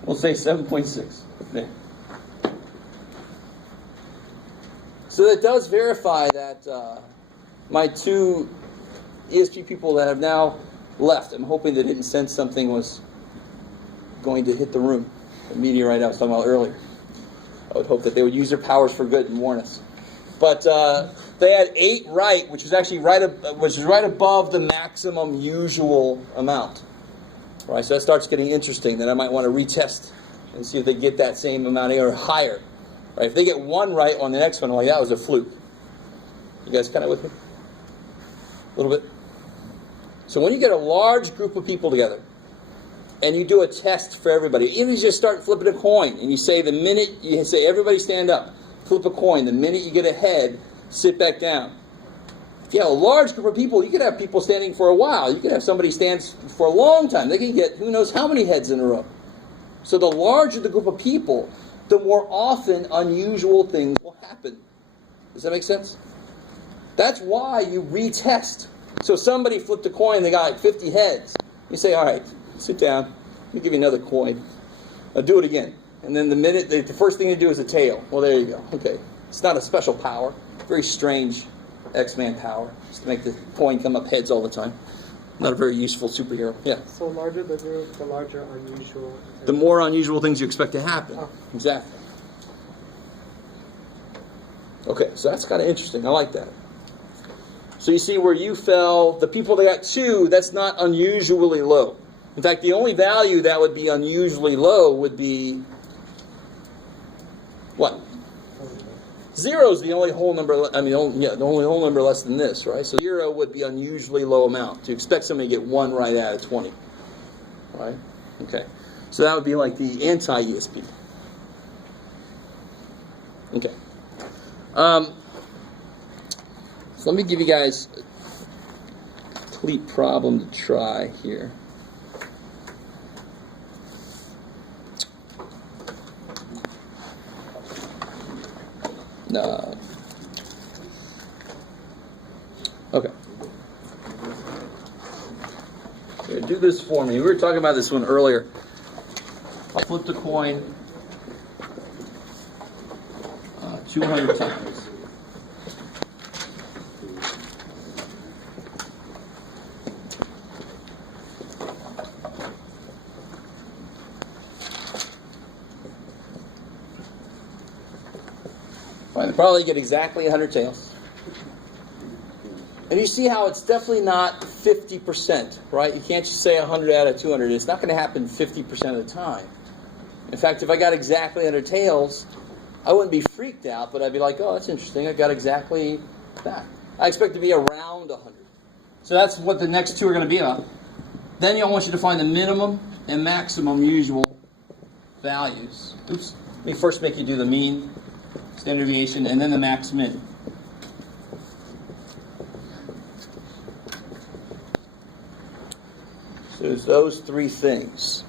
We'll say 7.6. There. So that does verify that my two ESP people that have now left, I'm hoping they didn't sense something was going to hit the room. The meteorite I was talking about earlier. I would hope that they would use their powers for good and warn us. But they had 8 right, which was actually right above the maximum usual amount. Right, so that starts getting interesting. Then I might want to retest and see if they get that same amount or higher. Right, if they get 1 right on the next one, I'm like, that was a fluke. You guys kind of with me? A little bit? So when you get a large group of people together, and you do a test for everybody, even if you just start flipping a coin, and you say the minute, you say everybody stand up, flip a coin, the minute you get a head, sit back down. If you have a large group of people, you could have people standing for a while. You could have somebody stands for a long time. They can get who knows how many heads in a row. So the larger the group of people, the more often unusual things will happen. Does that make sense? That's why you retest. So somebody flipped a coin, they got like 50 heads. You say, all right, sit down. Let me give you another coin. I'll do it again. And then the first thing you do is a tail. Well, there you go. Okay. It's not a special power. Very strange X-Man power. Just to make the coin come up heads all the time. Not a very useful superhero. Yeah. So larger the group, the larger unusual. The more unusual things you expect to happen. Oh. Exactly. Okay, so that's kind of interesting. I like that. So you see where you fell, the people that got 2, that's not unusually low. In fact, the only value that would be unusually low would be what? 0 is the only whole number. The only whole number less than this, right? So 0 would be unusually low amount. To expect somebody to get 1 right out of 20, right? Okay, so that would be like the anti-ESP. Okay. So let me give you guys a complete problem to try here. No. Okay. Here, do this for me. We were talking about this one earlier. I flipped a coin 200 times. Fine, probably get exactly 100 tails. And you see how it's definitely not 50%, right? You can't just say 100 out of 200. It's not going to happen 50% of the time. In fact, if I got exactly 100 tails, I wouldn't be freaked out, but I'd be like, oh, that's interesting. I got exactly that. I expect to be around 100. So that's what the next 2 are going to be about. Then I want you to find the minimum and maximum usual values. Oops. Let me first make you do the mean, standard deviation, and then the max min. So there's those 3 things.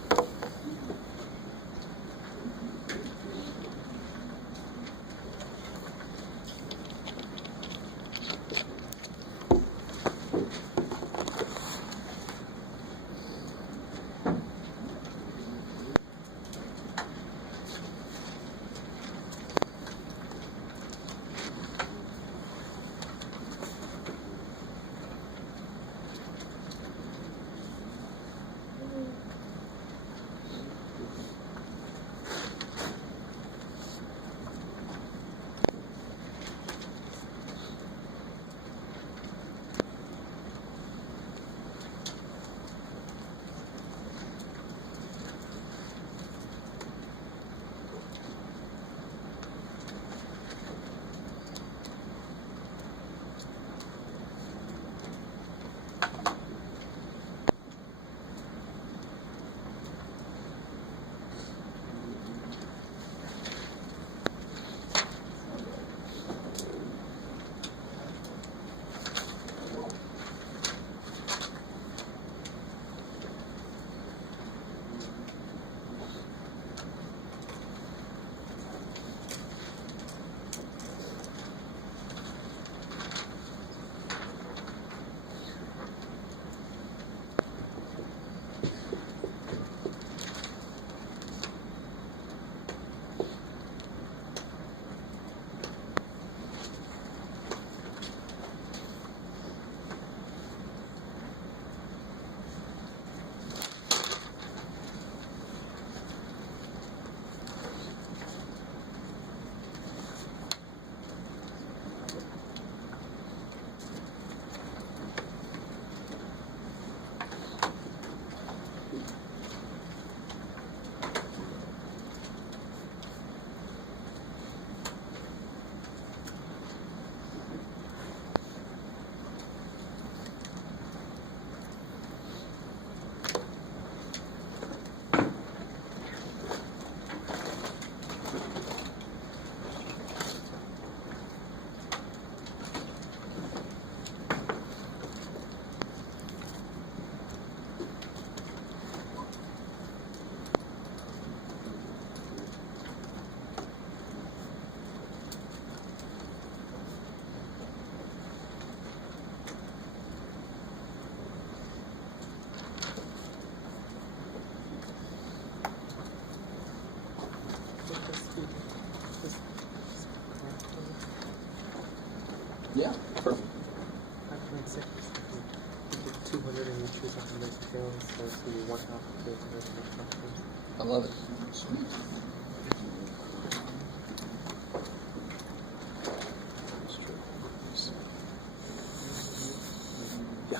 see 1/2 of 200 something. I love it. Sweet. Yeah.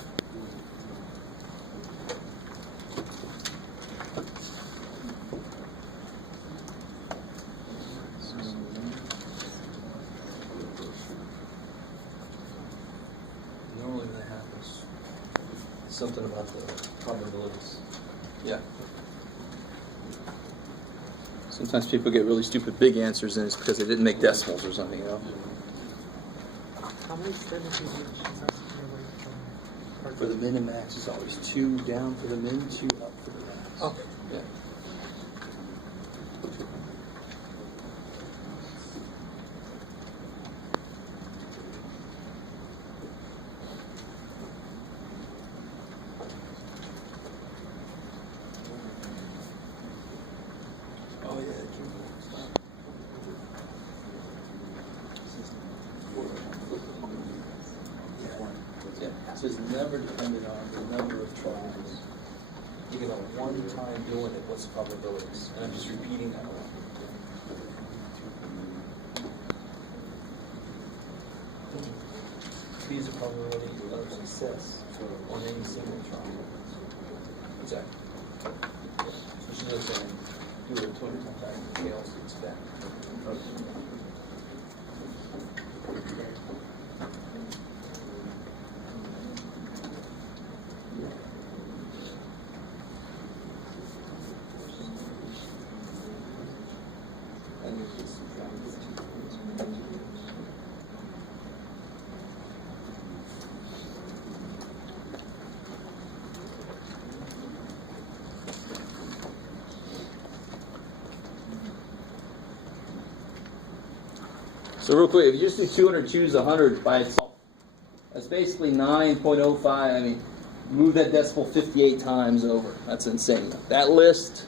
Normally when that happens, something about the probabilities. Yeah. Sometimes people get really stupid big answers, and it's because they didn't make decimals or something, you know. How many standard deviations are there away from? For the min and max, it's always 2 down for the min, 2 up for the max. Okay. Yeah. Oh yeah. Yeah. So it's never dependent on the number of tries. You get a one time doing it, what's the probabilities? And I'm just repeating that one. P is the probability of success on any single try. Exactly. So she knows that do it 200 times out, what else to expect. So real quick, if you just do 200 choose 100 by itself, that's basically 9.05. I mean, move that decimal 58 times over. That's insane. That list,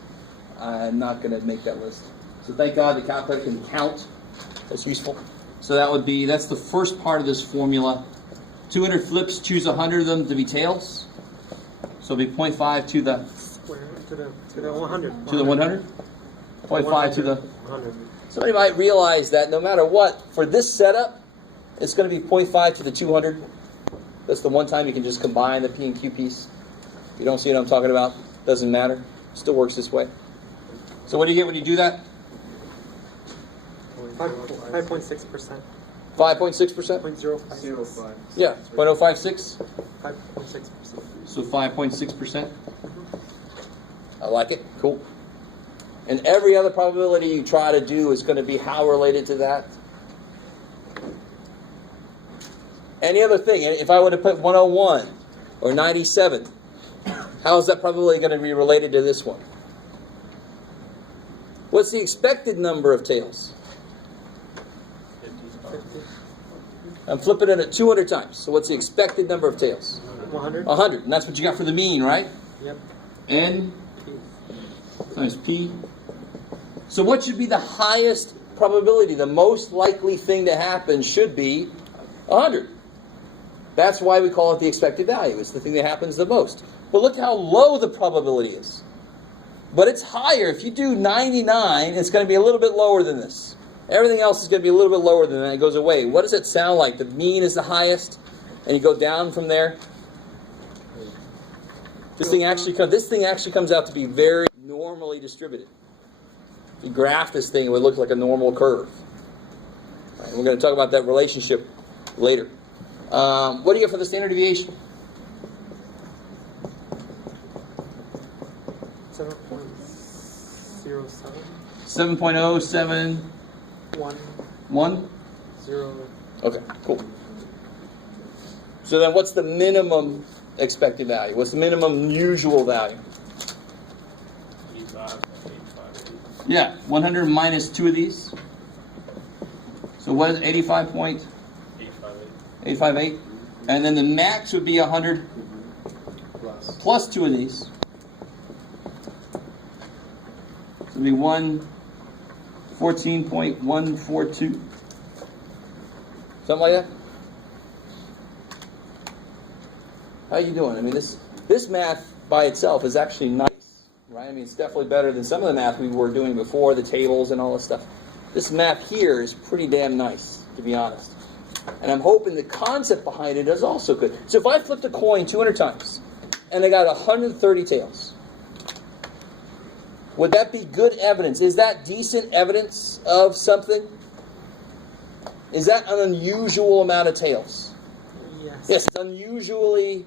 I'm not going to make that list. So thank God the calculator can count. That's useful. So that would be, that's the first part of this formula. 200 flips, choose 100 of them to be tails. So it'll be 0.5 to the Square to the 100. to the 100. 0.5 to the 100. Somebody might realize that no matter what, for this setup, it's going to be 0.5 to the 200. That's the one time you can just combine the P and Q piece. You don't see what I'm talking about? Doesn't matter. Still works this way. So what do you get when you do that? 5.6%. 5.6%? 0.05. Yeah, 0.056. 5.6%. So 5.6%. I like it. Cool. And every other probability you try to do is going to be how related to that. Any other thing, if I were to put 101 or 97, how is that probability going to be related to this one? What's the expected number of tails? 50. I'm flipping it at 200 times. So what's the expected number of tails? 100. 100. And that's what you got for the mean, right? Yep. N P. times P. So what should be the highest probability? The most likely thing to happen should be 100. That's why we call it the expected value. It's the thing that happens the most. But look how low the probability is. But it's higher. If you do 99, it's going to be a little bit lower than this. Everything else is going to be a little bit lower than that. It goes away. What does it sound like? The mean is the highest, and you go down from there. This thing actually comes out to be very normally distributed. If you graph this thing, it would look like a normal curve. Right, we're going to talk about that relationship later. What do you get for the standard deviation? 7.07. 7.071. 1. 0. Okay, cool. So then what's the minimum expected value? What's the minimum usual value? 85, 858. Yeah, 100 minus 2 of these. So what is 85.858? 858. And then the max would be 100 plus 2 of these. So it'd be 114.142. Something like that? How you doing? I mean, this math by itself is actually nice, right? I mean, it's definitely better than some of the math we were doing before, the tables and all this stuff. This math here is pretty damn nice, to be honest. And I'm hoping the concept behind it is also good. So if I flipped a coin 200 times, and I got 130 tails, would that be good evidence? Is that decent evidence of something? Is that an unusual amount of tails? Yes. Yes, it's unusually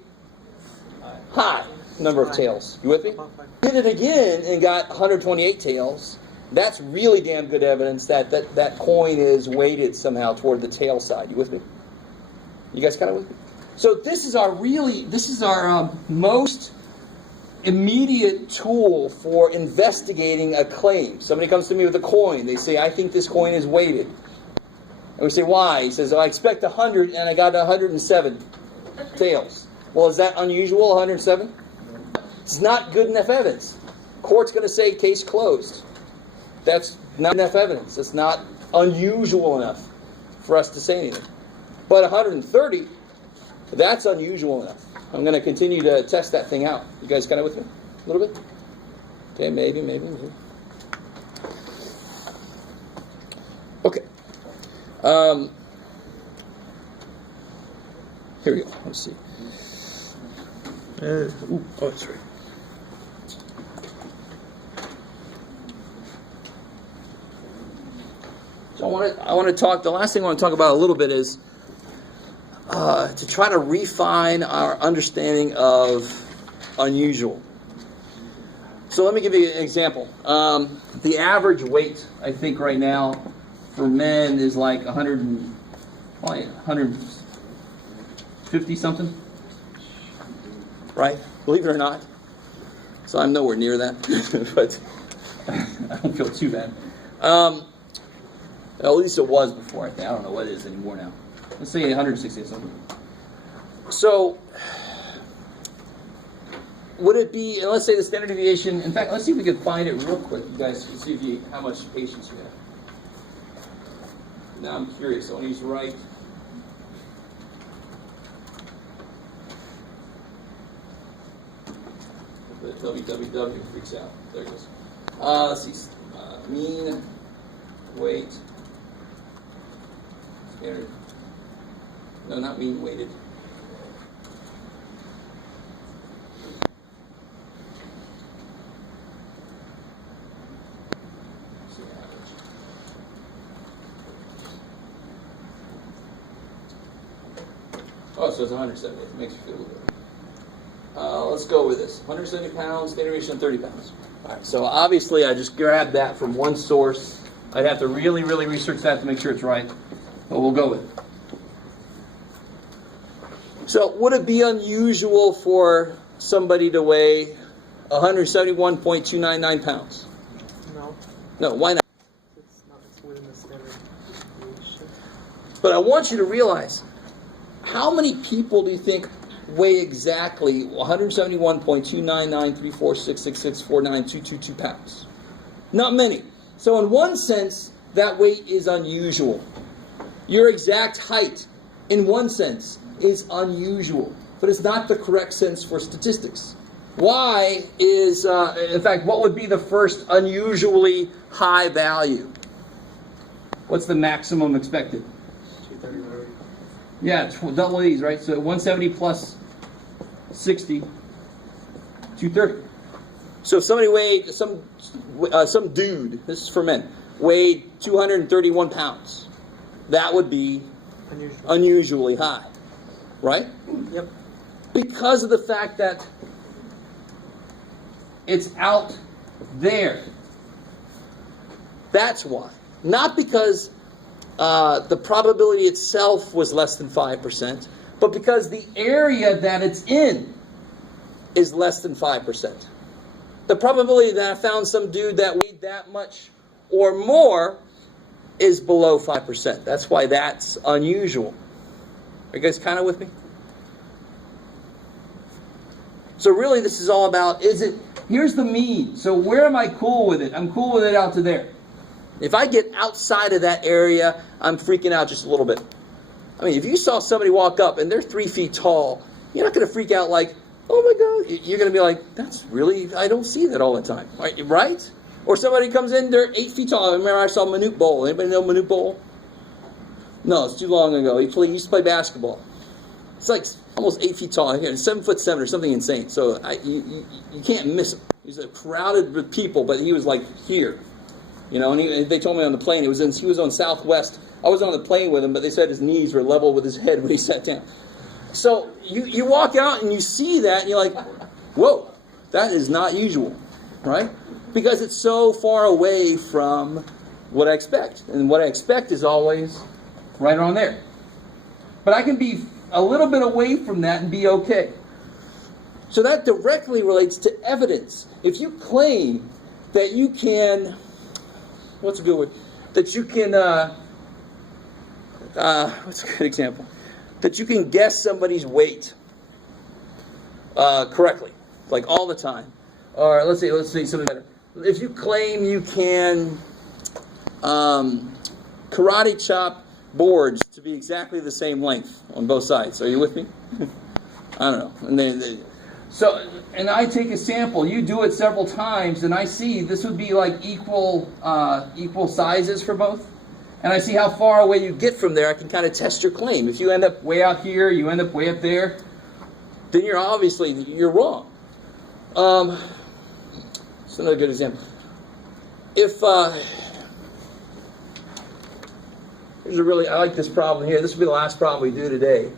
high number of tails. You with me? Did it again and got 128 tails. That's really damn good evidence that coin is weighted somehow toward the tail side. You with me? You guys kind of with me? So this is our most immediate tool for investigating a claim. Somebody comes to me with a coin. They say, I think this coin is weighted. And we say, why? He says, I expect 100 and I got 107 tails. Well, is that unusual, 107? It's not good enough evidence. Court's going to say case closed. That's not enough evidence. It's not unusual enough for us to say anything. But 130, that's unusual enough. I'm going to continue to test that thing out. You guys kind of with me? A little bit? Okay, maybe. Okay. Here we go. Let's see. That's right. So I want to talk. The last thing I want to talk about a little bit is to try to refine our understanding of unusual. So let me give you an example. The average weight, I think, right now for men is like 150 something, right? Believe it or not. So I'm nowhere near that, but I don't feel too bad. At least it was before. I don't know what it is anymore now. Let's say 160 something. So, would it be, and let's say the standard deviation, in fact, let's see if we can find it real quick, you guys, to see how much patience you have. Now I'm curious. I want to use right. The www freaks out. There it goes. Let's see. Mean weight. Standard. No, not mean weighted. Let's see average. Oh, so it's 170. It makes you feel a little better. Let's go with this. 170 pounds, standard deviation 30 pounds. All right, so obviously I just grabbed that from one source. I'd have to really, really research that to make sure it's right, but we'll go with it. So would it be unusual for somebody to weigh 171.299 pounds? No. No, why not? It's within the standard deviation. But I want you to realize, how many people do you think weigh exactly 171.2993466649222 pounds? Not many. So in one sense, that weight is unusual. Your exact height, in one sense, is unusual. But it's not the correct sense for statistics. Y is, in fact, what would be the first unusually high value? What's the maximum expected? 230. Yeah, double these, right? So 170 plus 60, 230. So if somebody weighed, some dude, this is for men, weighed 231 pounds, that would be unusually high, right? Yep. Because of the fact that it's out there. That's why. Not because the probability itself was less than 5%, but because the area that it's in is less than 5%. The probability that I found some dude that weighed that much or more is below 5%. That's why that's unusual. Are you guys kind of with me? So really this is all about, here's the mean. So where am I cool with it? I'm cool with it out to there. If I get outside of that area, I'm freaking out just a little bit. I mean, if you saw somebody walk up and they're 3 feet tall, you're not going to freak out like, Oh my God. You're going to be like, that's really, I don't see that all the time. Right? Or somebody comes in, they're 8 feet tall. I remember I saw Manute Bol. Anybody know Manute Bol? No, it's too long ago. He used to play basketball. It's like almost 8 feet tall. 7'7" or something insane. So you can't miss him. He's crowded with people, but he was like here. You know, and they told me on the plane, he was on Southwest. I was on the plane with him, but they said his knees were level with his head when he sat down. So you walk out and you see that, and you're like, whoa, that is not usual, right? Because it's so far away from what I expect. And what I expect is always right on there. But I can be a little bit away from that and be okay. So that directly relates to evidence. If you claim that you can, what's a good word? That you can, what's a good example? That you can guess somebody's weight correctly, like all the time. Or let's say something better. If you claim you can karate chop boards to be exactly the same length on both sides. Are you with me? I don't know. And I take a sample. You do it several times, and I see this would be like equal sizes for both. And I see how far away you get from there. I can kind of test your claim. If you end up way out here, you end up way up there, then you're wrong. It's another good example. If I like this problem here. This will be the last problem we do today.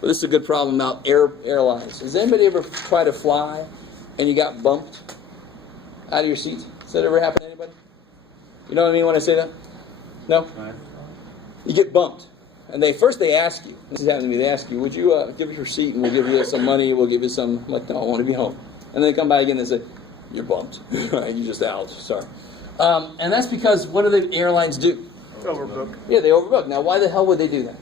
But this is a good problem about airlines. Has anybody ever tried to fly and you got bumped out of your seat? Has that ever happened to anybody? You know what I mean when I say that? No? Right. You get bumped. And they ask you, this has happened to me, they ask you, would you give us your seat and we'll give you some money, we'll give you some, I'm like, no, I want to be home. And then they come by again and they say, you're bumped. You're just out, sorry. And that's because what do the airlines do? Overbook. Yeah, they overbook. Now, why the hell would they do that?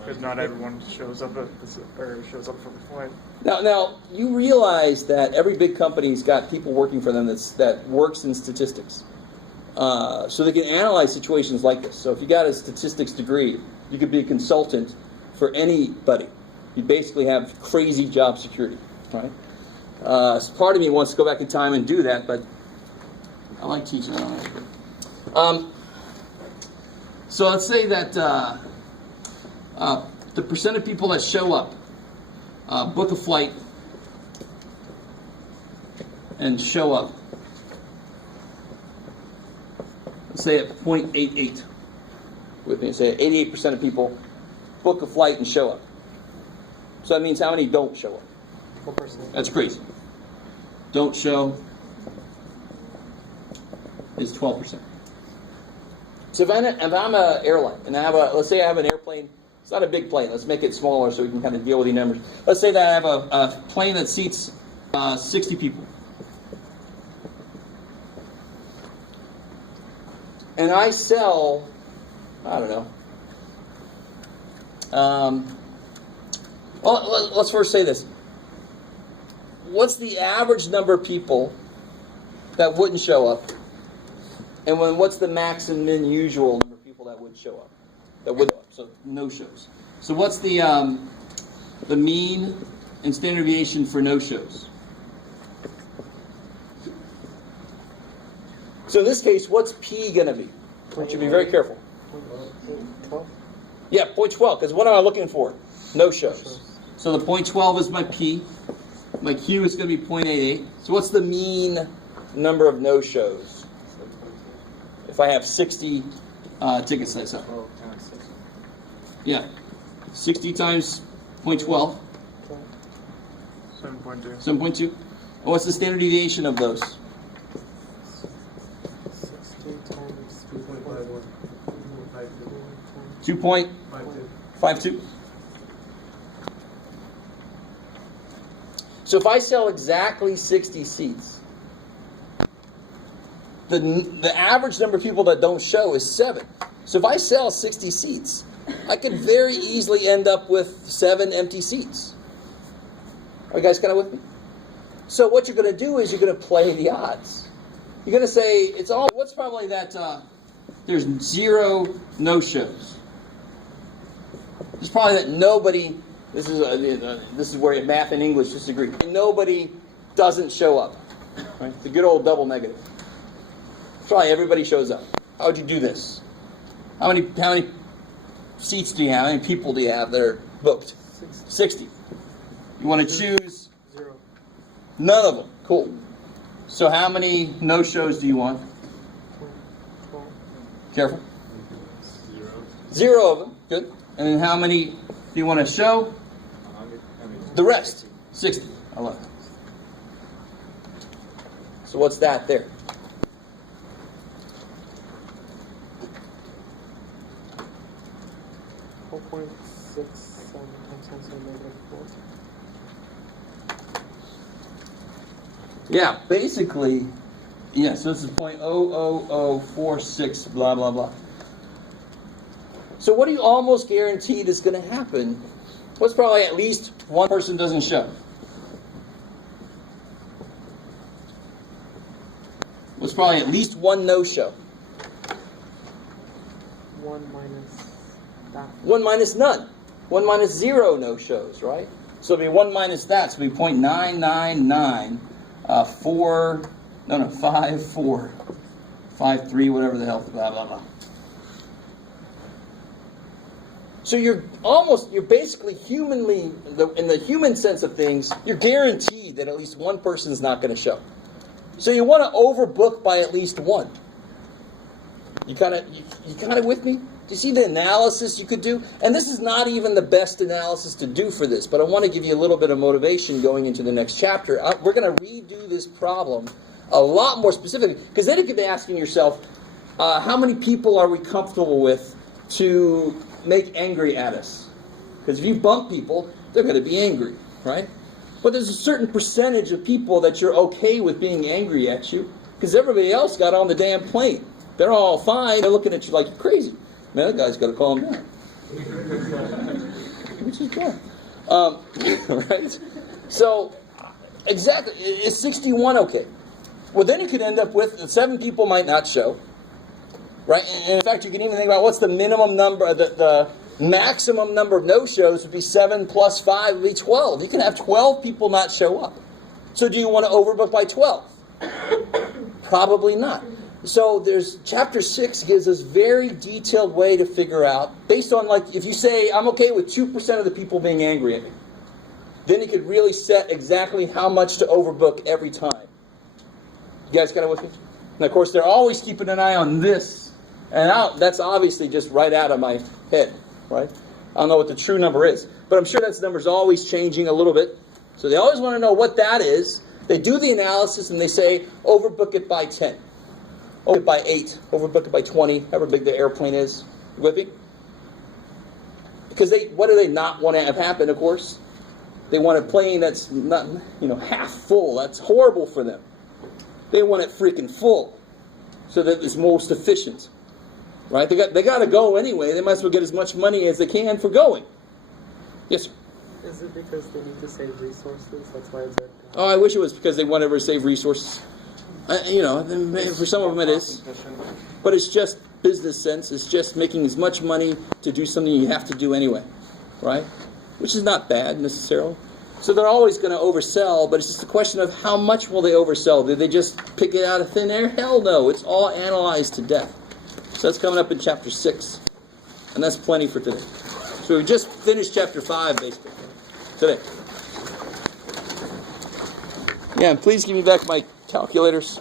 Because not everyone shows up for the flight. Now, you realize that every big company's got people working for them that works in statistics. So they can analyze situations like this. So if you got a statistics degree, you could be a consultant for anybody. You basically have crazy job security, right? So part of me wants to go back in time and do that, but I like teaching. So let's say that the percent of people that show up, book a flight, and show up. Let's say at 0.88. With me, say 88% of people book a flight and show up. So that means how many don't show up? 4%. That's crazy. Don't show is 12%. So if I'm an airline and let's say I have an airplane. It's not a big plane. Let's make it smaller so we can kind of deal with the numbers. Let's say that I have a plane that seats 60 people. And I sell, I don't know. Well, let's first say this. What's the average number of people that wouldn't show up? And what's the maximum usual number of people that would show up? That would show up, so no-shows. So what's the mean and standard deviation for no-shows? So in this case, what's P going to be? You should be very careful. 12? Yeah, 0.12, because what am I looking for? No-shows. So the 0.12 is my P. My Q is going to be 0.88. So what's the mean number of no-shows? If I have 60 tickets I sell. Yeah. 60 times 0.12. 7.2. 7.2. And what's the standard deviation of those? 60 times 2.51. 2.52. So if I sell exactly 60 seats, the average number of people that don't show is 7. So if I sell 60 seats, I could very easily end up with 7 empty seats. Are you guys kind of with me? So what you're going to do is you're going to play the odds. You're going to say, what's probably that there's 0 no-shows. It's probably that nobody This is where math and English disagree. Nobody doesn't show up. Right? The good old double negative. Try everybody shows up. How would you do this? How many seats do you have? How many people do you have that are booked? 60. You want to choose? 0. None of them. Cool. So how many no-shows do you want? 12. Careful. 0. 0 of them. Good. And then how many do you want to show? 100. The rest. 60. I love it. So what's that there? 4.67 times 10 to the negative 4. Yeah, basically, yeah, so this is 0.00046, blah, blah, blah. So what are you almost guaranteed is going to happen? What's probably at least one person doesn't show? What's probably at least one no-show? 1 minus that. 1 minus none. 1 minus 0 no-shows, right? So it'll be 1 minus that, so it'll be 0.999. 5, 4, 5, 3, whatever the hell, blah, blah, blah. So you're basically humanly, in the human sense of things, you're guaranteed that at least one person's not going to show. So you want to overbook by at least one. You kind of with me? Do you see the analysis you could do? And this is not even the best analysis to do for this, but I want to give you a little bit of motivation going into the next chapter. We're going to redo this problem a lot more specifically, because then you could be asking yourself, how many people are we comfortable with to make angry at us? Because if you bump people, they're going to be angry, right? But there's a certain percentage of people that you're okay with being angry at you, because everybody else got on the damn plane. They're all fine. They're looking at you like you're crazy. Man, that guy's got to calm down. Which is good. Right? So, exactly. Is 61 okay? Well, then you could end up with 7 people might not show. Right? And in fact, you can even think about what's the minimum number, the maximum number of no-shows would be 7 plus 5 would be 12. You can have 12 people not show up. So do you want to overbook by 12? Probably not. So chapter 6 gives us very detailed way to figure out, based on if you say, I'm okay with 2% of the people being angry at me, then you could really set exactly how much to overbook every time. You guys kind of with me? And of course, they're always keeping an eye on this. And that's obviously just right out of my head, right? I don't know what the true number is. But I'm sure that number's always changing a little bit. So they always want to know what that is. They do the analysis and they say, overbook it by 10. Overbook it by 8. Overbook it by 20. However big the airplane is. You with me? Because what do they not want to have happen, of course? They want a plane that's not, half full. That's horrible for them. They want it freaking full so that it's most efficient. Right? They got to go anyway. They might as well get as much money as they can for going. Yes, sir? Is it because they need to save resources? That's why it's like Oh, I wish it was because they want to save resources. For some of them it is. But it's just business sense. It's just making as much money to do something you have to do anyway. Right? Which is not bad necessarily. So they're always going to oversell, but it's just a question of how much will they oversell? Did they just pick it out of thin air? Hell no. It's all analyzed to death. So that's coming up in chapter 6. And that's plenty for today. So we just finished chapter 5, basically, today. Yeah, and please give me back my calculators.